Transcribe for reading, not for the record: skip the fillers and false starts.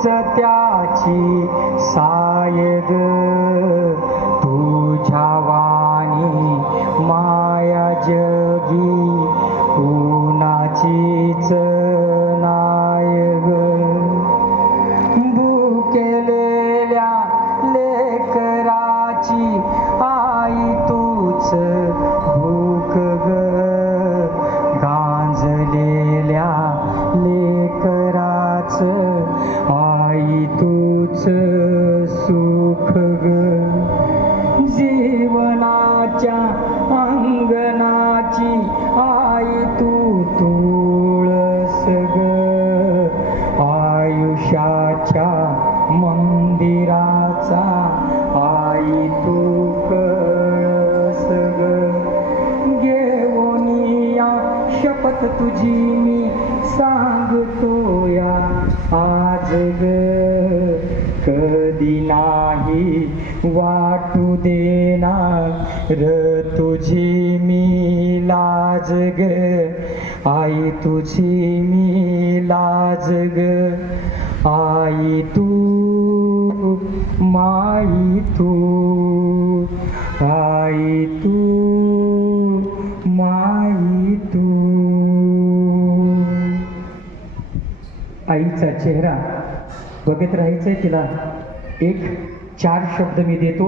तूच त्याची साय ग तुझ्या वाणी माया जगी कुणाचीच नाय ग भुकेलेल्या लेकराची आई तूच भूक ग गांजलेल्या लेकराच आई तूच सुख ग जीवनाच्या अंगणाची आई तू तुळस ग आयुष्याच्या मंदिराचा आई तू कळस ग घेऊनिया शपथ तुझी मी सांगतो या आज ग कधी नाही वाटू देणार तुझी मी लाज ग आई तुझी मी लाज ग आई तू माई तू आई तू माई तू आईचा चेहरा बघत राहायचंय तिला एक 4 शब्द मी देतो